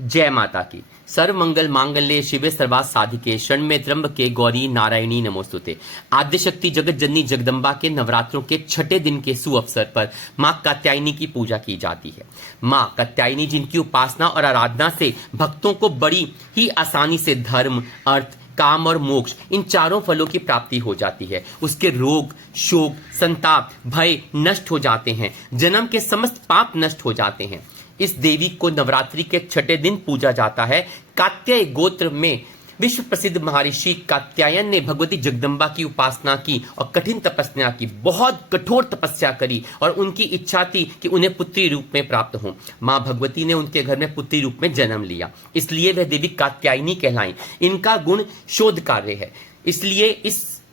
जय माता की। सर्वमंगल मांगल्ये शिवे सर्वार्थ साधिके शरण्ये त्र्यंबके गौरी नारायणी नमोस्तुते। आद्यशक्ति जगत जननी जगदम्बा के नवरात्रों के छठे दिन के सुअवसर पर मां कात्यायनी की पूजा की जाती है। मां कात्यायनी जिनकी उपासना और आराधना से भक्तों को बड़ी ही आसानी से धर्म, अर्थ, काम और मोक्ष इन चारों फलों की प्राप्ति हो जाती है। उसके रोग, शोक, संताप, भय नष्ट हो जाते हैं। जन्म के समस्त पाप नष्ट हो जाते हैं। इस देवी को नवरात्रि के छठे दिन पूजा जाता है। कात्याय गोत्र में विश्व प्रसिद्ध महर्षि कात्यायन ने भगवती जगदम्बा की उपासना की और कठिन तपस्या की, बहुत कठोर तपस्या करी और उनकी इच्छा थी कि उन्हें पुत्री रूप में प्राप्त हो। मां भगवती ने उनके घर में पुत्री रूप में जन्म लिया, इसलिए वह देवी कात्यायनी कहलाई। इनका गुण शोध कार्य है, इसलिए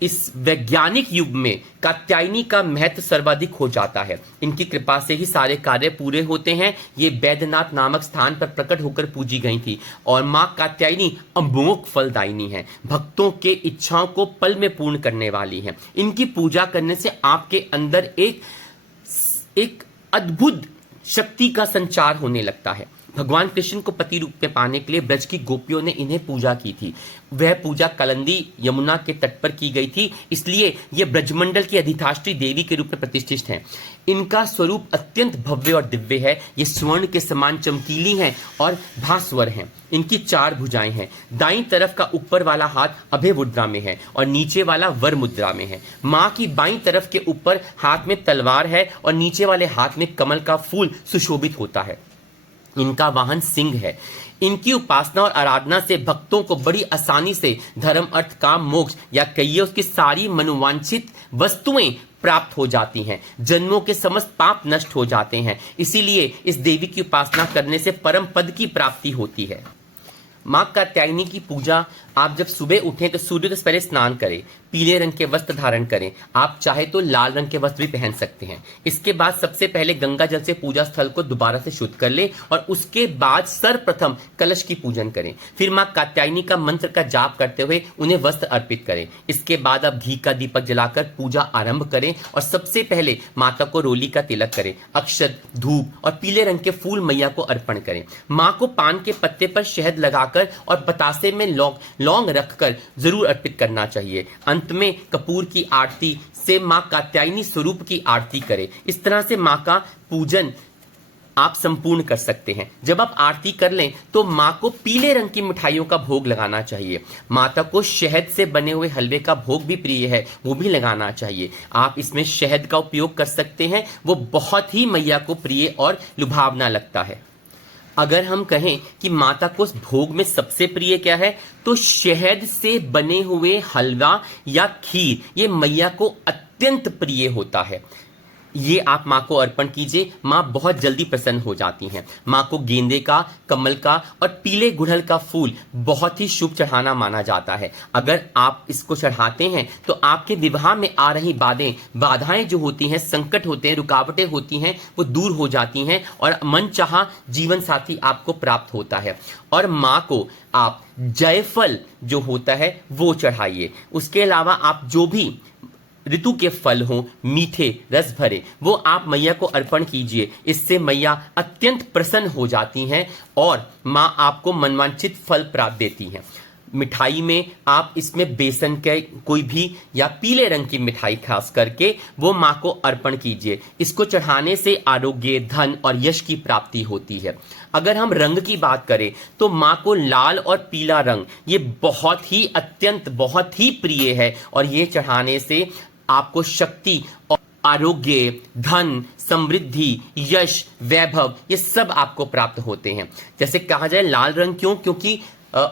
इस वैज्ञानिक युग में कात्यायनी का महत्व सर्वाधिक हो जाता है। इनकी कृपा से ही सारे कार्य पूरे होते हैं। ये बैद्यनाथ नामक स्थान पर प्रकट होकर पूजी गई थी और मां कात्यायनी अमोघ फलदायिनी है, भक्तों के इच्छाओं को पल में पूर्ण करने वाली है। इनकी पूजा करने से आपके अंदर एक अद्भुत शक्ति का संचार होने लगता है। भगवान कृष्ण को पति रूप में पाने के लिए ब्रज की गोपियों ने इन्हें पूजा की थी। वह पूजा कलंदी यमुना के तट पर की गई थी, इसलिए यह ब्रजमंडल की अधिष्ठात्री देवी के रूप में प्रतिष्ठित हैं। इनका स्वरूप अत्यंत भव्य और दिव्य है। ये स्वर्ण के समान चमकीली हैं और भास्वर हैं। इनकी 4 भुजाएं हैं। दाईं तरफ का ऊपर वाला हाथ अभय मुद्रा में है और नीचे वाला वर मुद्रा में है। मां की बाईं तरफ के ऊपर हाथ में तलवार है और नीचे वाले हाथ में कमल का फूल सुशोभित होता है। इनका वाहन सिंह है। इनकी उपासना और आराधना से भक्तों को बड़ी आसानी से धर्म, अर्थ, काम, मोक्ष या कहिए उसकी सारी मनोवांछित वस्तुएं प्राप्त हो जाती हैं। जन्मों के समस्त पाप नष्ट हो जाते हैं। इसीलिए इस देवी की उपासना करने से परम पद की प्राप्ति होती है। मां कात्यायनी की पूजा आप जब सुबह उठें तो सूर्योदय से पहले स्नान करें, पीले रंग के वस्त्र धारण करें। आप चाहे तो लाल रंग के वस्त्र भी पहन सकते हैं। इसके बाद सबसे पहले गंगा जल से पूजा स्थल को दोबारा से शुद्ध कर लें और उसके बाद सर्वप्रथम कलश की पूजन करें। फिर मां कात्यायनी का मंत्र का जाप करते हुए उन्हें वस्त्र अर्पित करें। इसके बाद आप घी का दीपक जलाकर पूजा आरंभ करें और सबसे पहले माता को रोली का तिलक करें। अक्षत, धूप और पीले रंग के फूल मैया को अर्पण करें। मां को पान के पत्ते पर शहद लगाकर और बतासे में लौंग रखकर जरूर अर्पित करना चाहिए। अंत में कपूर की आरती से मां कात्यायनी स्वरूप की आरती करें। इस तरह से मां का पूजन आप संपूर्ण कर सकते हैं। जब आप आरती कर लें तो मां को पीले रंग की मिठाइयों का भोग लगाना चाहिए। माता को शहद से बने हुए हलवे का भोग भी प्रिय है, वो भी लगाना चाहिए। आप इसमें शहद का उपयोग कर सकते हैं, वो बहुत ही मैया को प्रिय और लुभावना लगता है। अगर हम कहें कि माता को भोग में सबसे प्रिय क्या है, तो शहद से बने हुए हलवा या खीर ये मैया को अत्यंत प्रिय होता है। ये आप माँ को अर्पण कीजिए, माँ बहुत जल्दी प्रसन्न हो जाती हैं। माँ को गेंदे का, कमल का और पीले गुड़हल का फूल बहुत ही शुभ चढ़ाना माना जाता है। अगर आप इसको चढ़ाते हैं तो आपके विवाह में आ रही बाधाएं जो होती हैं, संकट होते हैं, रुकावटें होती हैं, वो दूर हो जाती हैं और मनचाहा जीवन साथी आपको प्राप्त होता है। और माँ को आप जायफल जो होता है वो चढ़ाइए। उसके अलावा आप जो भी ऋतु के फल हों, मीठे, रस भरे, वो आप मैया को अर्पण कीजिए। इससे मैया अत्यंत प्रसन्न हो जाती हैं और माँ आपको मनवांछित फल प्राप्त देती हैं। मिठाई में आप इसमें बेसन के कोई भी या पीले रंग की मिठाई खास करके वो माँ को अर्पण कीजिए। इसको चढ़ाने से आरोग्य, धन और यश की प्राप्ति होती है। अगर हम रंग की बात करें तो माँ को लाल और पीला रंग ये बहुत ही प्रिय है और ये चढ़ाने से आपको शक्ति और आरोग्य, धन, समृद्धि, यश, वैभव ये सब आपको प्राप्त होते हैं। जैसे कहा जाए लाल रंग क्यों, क्योंकि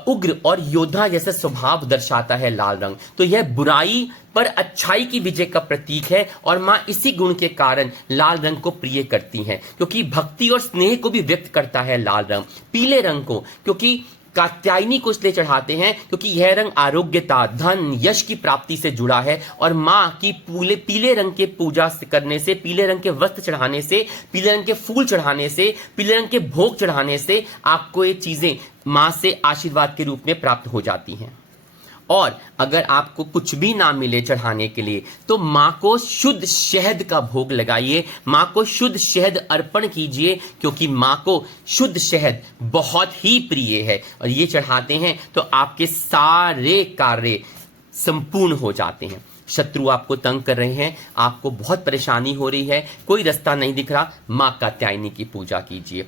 उग्र और योद्धा जैसा स्वभाव दर्शाता है लाल रंग। तो यह बुराई पर अच्छाई की विजय का प्रतीक है और माँ इसी गुण के कारण लाल रंग को प्रिय करती हैं, क्योंकि भक्ति और स्नेह को भी व्यक्त करता है लाल रंग। पीले रंग को क्योंकि कात्यायनी को इसलिए चढ़ाते हैं क्योंकि यह रंग आरोग्यता, धन, यश की प्राप्ति से जुड़ा है और माँ की पीले रंग के पूजा करने से, पीले रंग के वस्त्र चढ़ाने से, पीले रंग के फूल चढ़ाने से, पीले रंग के भोग चढ़ाने से आपको ये चीजें माँ से आशीर्वाद के रूप में प्राप्त हो जाती हैं। और अगर आपको कुछ भी ना मिले चढ़ाने के लिए तो मां को शुद्ध शहद का भोग लगाइए, मां को शुद्ध शहद अर्पण कीजिए, क्योंकि मां को शुद्ध शहद बहुत ही प्रिय है। और ये चढ़ाते हैं तो आपके सारे कार्य संपूर्ण हो जाते हैं। शत्रु आपको तंग कर रहे हैं, आपको बहुत परेशानी हो रही है, कोई रास्ता नहीं दिख रहा, मां कात्यायनी की पूजा कीजिए।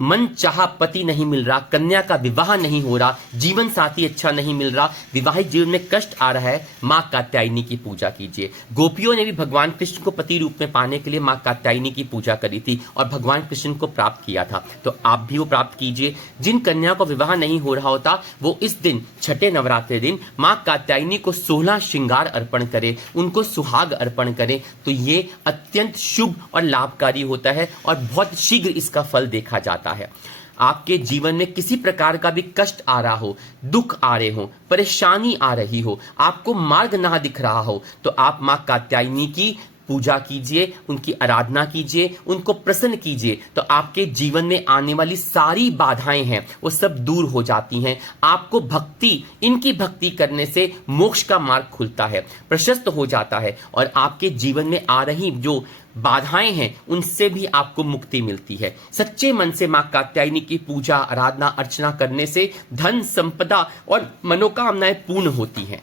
मन चाहा पति नहीं मिल रहा, कन्या का विवाह नहीं हो रहा, जीवन साथी अच्छा नहीं मिल रहा, विवाहित जीवन में कष्ट आ रहा है, मां कात्यायनी की पूजा कीजिए। गोपियों ने भी भगवान कृष्ण को पति रूप में पाने के लिए मां कात्यायनी की पूजा करी थी और भगवान कृष्ण को प्राप्त किया था, तो आप भी वो प्राप्त कीजिए। जिन कन्या को विवाह नहीं हो रहा होता वो इस दिन, छठे नवरात्रि दिन, मां कात्यायनी को 16 श्रृंगार अर्पण करें, उनको सुहाग अर्पण करें, तो ये अत्यंत शुभ और लाभकारी होता है और बहुत शीघ्र इसका फल देखा जाता है। आपके जीवन में किसी प्रकार का भी कष्ट आ रहा हो, दुख आ रहे हो, परेशानी आ रही हो, आपको मार्ग ना दिख रहा हो, तो आप मां कात्यायनी की पूजा कीजिए, उनकी आराधना कीजिए, उनको प्रसन्न कीजिए, तो आपके जीवन में आने वाली सारी बाधाएं हैं वो सब दूर हो जाती हैं। आपको भक्ति, इनकी भक्ति करने से मोक्ष का मार्ग खुलता है, प्रशस्त हो जाता है और आपके जीवन में आ रही जो बाधाएं हैं उनसे भी आपको मुक्ति मिलती है। सच्चे मन से मां कात्यायनी की पूजा, आराधना, अर्चना करने से धन, संपदा और मनोकामनाएं पूर्ण होती हैं।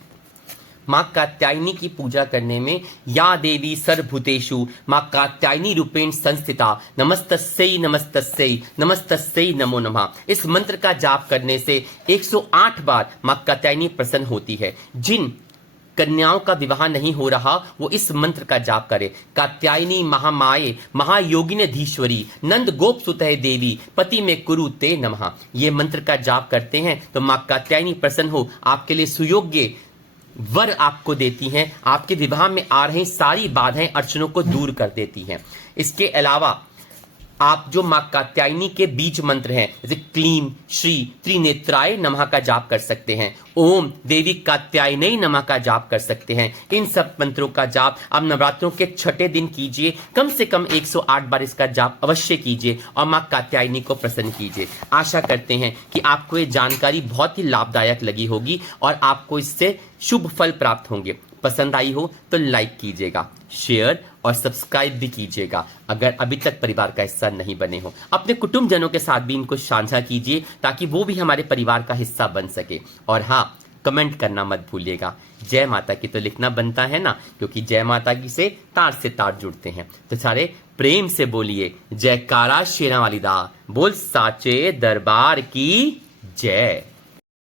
मां कात्यायनी की पूजा करने में या देवी सर्वभूतेषु मां कात्यायनी रूपेण संस्थिता नमस्तस्यै नमस्तस्यै नमस्तस्यै नमो नमः, इस मंत्र का जाप करने से 108 बार मां कात्यायनी प्रसन्न होती है। जिन कन्याओं का विवाह नहीं हो रहा वो इस मंत्र का जाप करे। कात्यायनी महामाये महायोगिनीधीश्वरी नंद गोप सुतः देवी पति में कुरु ते नमः, ये मंत्र का जाप करते हैं तो मां कात्यायनी प्रसन्न हो आपके लिए सुयोग्य वर आपको देती हैं, आपके विवाह में आ रही सारी बाधाएं, अड़चनों को दूर कर देती हैं। इसके अलावा आप जो मां कात्यायनी के बीज मंत्र हैं, जैसे क्लीम श्री त्रिनेत्राय नमः का जाप कर सकते हैं, ओम देवी कात्यायनी नमः का जाप कर सकते हैं। इन सब मंत्रों का जाप अब नवरात्रों के छठे दिन कीजिए, कम से कम 108 बार इसका जाप अवश्य कीजिए और मां कात्यायनी को प्रसन्न कीजिए। आशा करते हैं कि आपको ये जानकारी बहुत ही लाभदायक लगी होगी और आपको इससे शुभ फल प्राप्त होंगे। पसंद आई हो तो लाइक कीजिएगा, शेयर और सब्सक्राइब भी कीजिएगा। अगर अभी तक परिवार का हिस्सा नहीं बने हो, अपने कुटुंबजनों के साथ भी इनको साझा कीजिए ताकि वो भी हमारे परिवार का हिस्सा बन सके। और हाँ, कमेंट करना मत भूलिएगा। जय माता की तो लिखना बनता है ना, क्योंकि जय माता की से तार जुड़ते हैं। तो सारे प्रेम से बोलिए जयकारा शेरा वाली दा, बोल साचे दरबार की जय।